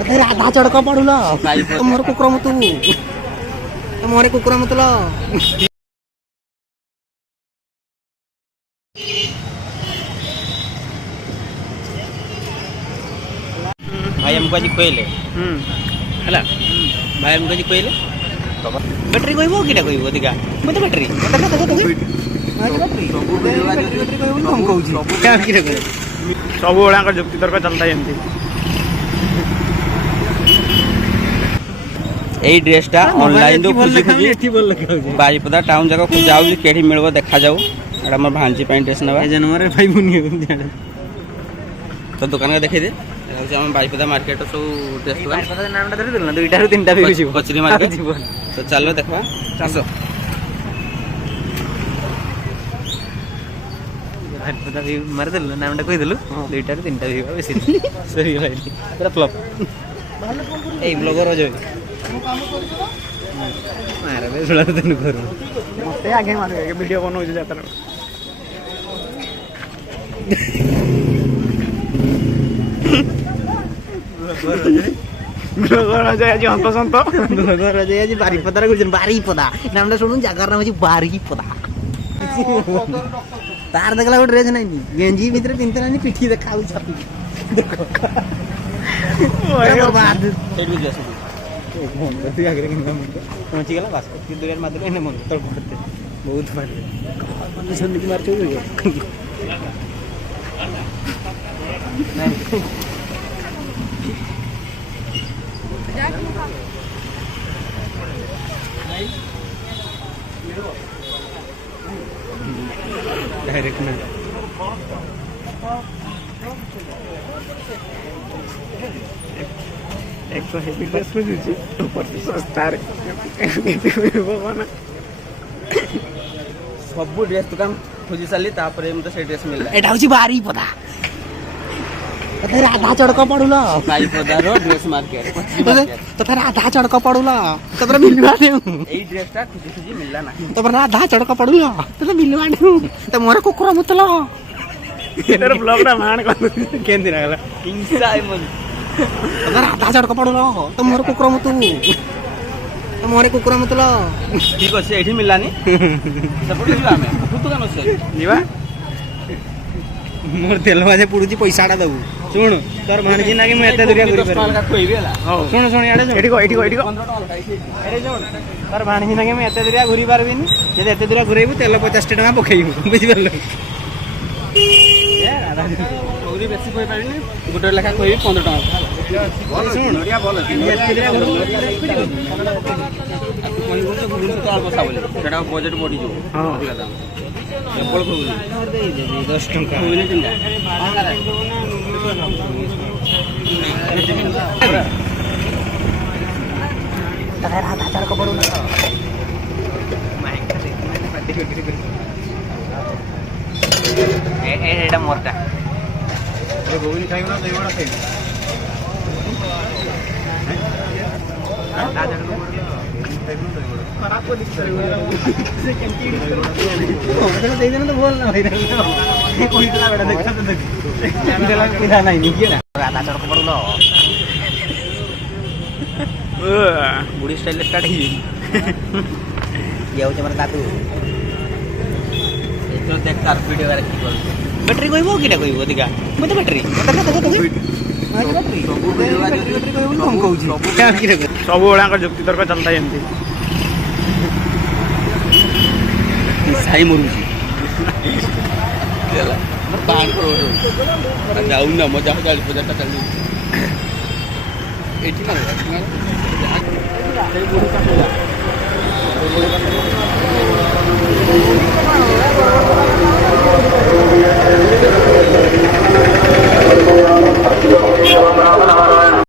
अरे आधा चढ़का पड़ूला मोर कुकुर मत मोरे कुकुर मतला भाई हमको आज कहले है भाई हमको आज कहले बैटरी कहबो किटा कहबो दिका मते बैटरी हम कहूची क्या किरे कहबो सब ओळांकर जुक्ति तर्क चलता एमती एई ड्रेसटा ऑनलाइन दो खुजी खुजी बारीपदा टाउन जगह खुजा आउ केठी मिलबो देखा जाऊ एटा हमर भांजी पैंट ड्रेस नबा ए जनवरे भाई बुनी तो दुकान का देखै दे हम बारीपदा मार्केट सब ड्रेस दुकान बारीपदा नामटा धरि देल ना दुईटा रु तीनटा भी जीव कचरी मार्केट तो चलो देखबा आसो बारीपदा भी मार देल नामटा कहि देलु दुईटा रु तीनटा भी बेसी सही भाई पूरा फ्लॉप ए ब्लॉगर हो जाय मारे बे सुला तनु करू मते आगे मारे वीडियो बनौ जे जातर ब्लॉगर जाय आज हंत संत ब्लॉगर जाय आज बारीपदा रे गुजन बारीपदा नामटा सुनु जागर नाम अछि बारीपदा तार देखला ड्रेस नै गेंजी भीतर पिनते नै पिठी देखाउ छपी देखो बर्बाद सेट भी जैसे तू आगे पहुंची गला बस दुनिया मात्र एने मन तड़ पड़ते बहुत मार संदीप मार चो नहीं डायरेक्ट में एक तो हेवी ड्रेस में जी ऊपर से सस्ता रे भगवान सब ड्रेस दुकान खोजी साली तापरे मते से ड्रेस मिलला एटा होची बारीपदा तथे आधा चढ़का पड़ूला बारीपदा रो ड्रेस मार्केट तथे आधा चढ़का पड़ूला तबरे मिलवा दे एई ड्रेसटा खुजी खुजी मिलला ना तबरे आधा चढ़का पड़ूला तथे मिलवा दे त मोर कुकुर मतला इधर ब्लॉग ना मान को केंदी लागला हिंसा है मन तथे आधा चढ़का पड़ूला त मोर कुकुर मत त मोरे कुकुर मतला ठीक अछि एठी मिललानी सपोर्ट दिबा हमें तू दुकान से जीवा मोर तेल माजे पुडुची पैसाडा दबु सुन तोर भाणजी नागे मैं एते दुरिया घुरी पर का कोई बेला सुन सुन याडे एठी को 15 टका खाइसी अरे सुन तोर भाणजी नागे मैं एते दुरिया घुरी पारबिनी जे एते दुरिया घुरेबु तेल 50 टका पकेइबु बुझि परलो ए राधा चौरी बेसी कोइ पारिनी गुटे लेखा कोइ 15 टका बोल सुन बढ़िया बोल एते दुरिया घुरी आपको कोइ बोल तो गुरु तो अल्प साबले सेटा बजट बढी जो हां अधिका दाम एप्पल खोबुली दे दे 10 टका खोबुली तिनटा तथे आधा चढ़का पड़ूला माइक का देखने पार्टी एटा मोरटा अरे गोविनी खाइबो ना दही बड़ा खाइबो खराब को दिख से कैंटीन तो दे देना तो बोल ना भाई कोई इतना बड़ा देखा तो देख देला पिला नहीं निके ना आधा चढ़का पड़ूला बुढ़ी स्टाइल स्टार्ट ही ये हो हमर दादू एतो देख तार वीडियो वाला की बोल बैटरी कहबो किटा कहबो दिका मते बैटरी बैटरी कहबो हम कहूची क्या किरे सब ओळांकर जुक्ति तर्क चलता एमती साई मुरुजी चला बाहर को जाऊ ना मजा हो 40,000 टका चल एठी ना